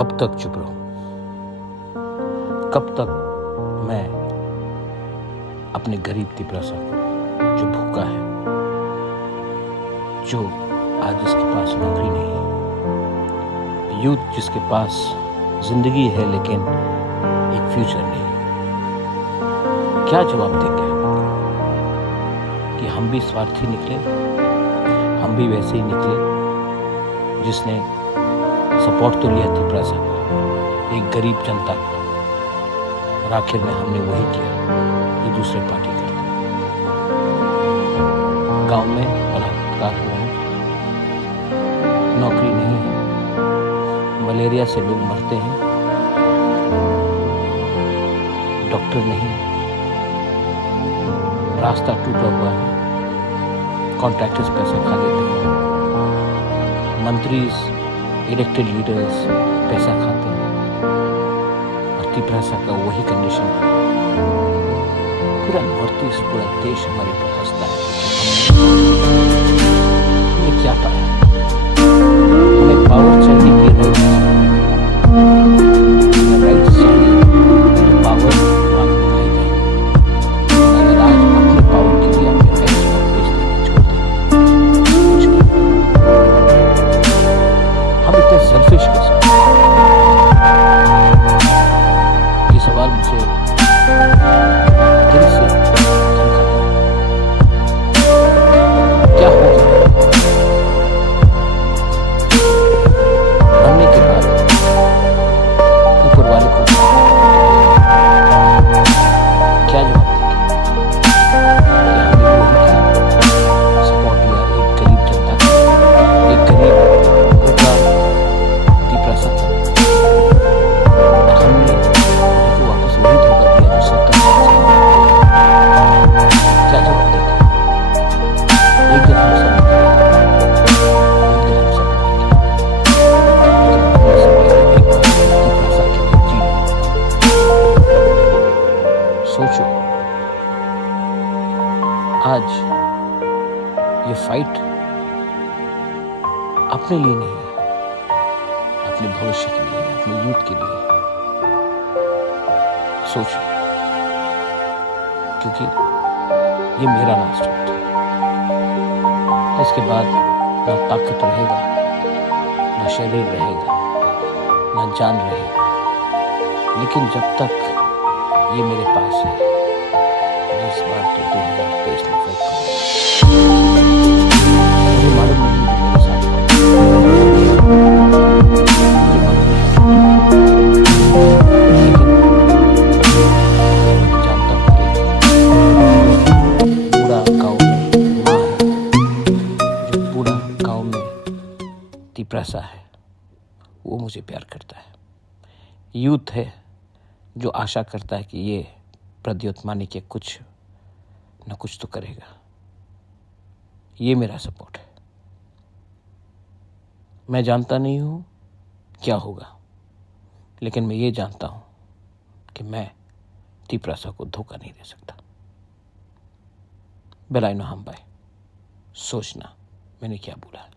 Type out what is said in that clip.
कब तक चुप रहूं? कब तक मैं अपने गरीब तिपरासा को, जो भूखा है, जो आज जिसके पास नौकरी नहीं है, यूथ जिसके पास जिंदगी है लेकिन एक फ्यूचर नहीं, क्या जवाब देंगे कि हम भी स्वार्थी निकले, हम भी वैसे ही निकले जिसने सपोर्ट तो लिया तिपरासा का, एक गरीब जनता का, और आखिर में हमने वही किया जो दूसरे पार्टी करते हैं। गांव में बलात्कार हुए हैं, नौकरी नहीं है, मलेरिया से लोग मरते हैं, डॉक्टर नहीं, रास्ता टूटा हुआ है, कॉन्ट्रैक्टर्स पैसा खा लेते हैं, मंत्री इलेक्टेड लीडर्स पैसा खाते हैं, और तिपरासा का वही कंडीशन है। पूरा नॉर्थ ईस्ट, पूरा देश हमारे ऊपर हंसता है। हमने क्या पाया? हमें पावर चाहिए कि राइट्स चाहिए, तो पावर मांग बनाई गई। अगर आज अपने पावर के लिए अपने राइट्स को बेच देंगे, छोड़ देंगे, कुछ हम इतने सेल्फिश कैसे? ये सवाल मुझे दिल से खटखटाता है। क्या हो गया? मरने के बाद ऊपर वाले को क्या जवाब देंगे? क्या हमने वही सपोर्ट लिया एक गरीब जनता का, एक गरीब भूखा तिपरासा का, और हमने उनको वापस वही धोखा दिया जो 70 साल से। क्या जवाब देंगे? एक दिन हम सब निकलेंगे, एक दिन हम सब मरेंगे, लेकिन अपने से पहले एक बार तिपरासा के लिए जी लो। सोचो, आज ये फाइट अपने लिए नहीं है, अपने भविष्य के लिए, अपने यूथ के लिए। सोचो, क्योंकि ये मेरा लास्ट फाइट है। इसके बाद ना ताकत रहेगा, ना शरीर रहेगा, ना जान रहेगा, लेकिन जब तक ये मेरे पास है, मैं इस बार तो 2023 में फाइट करूंगा। मुझे मालूम नहीं कि मेरे साथ कौन है, मुझे मालूम नहीं, लेकिन मैं जानता हूँ कि पूरा गांव में माँ है, जो पूरा गांव में तिपरासा है, वो मुझे प्यार करता है। यूथ है जो आशा करता है कि ये प्रद्योत माणिक्य कुछ न कुछ तो करेगा। ये मेरा सपोर्ट है। मैं जानता नहीं हूँ क्या होगा, लेकिन मैं ये जानता हूँ कि मैं तिपरासा को धोखा नहीं दे सकता। बेलाइनो हम भाई, सोचना मैंने क्या बोला है।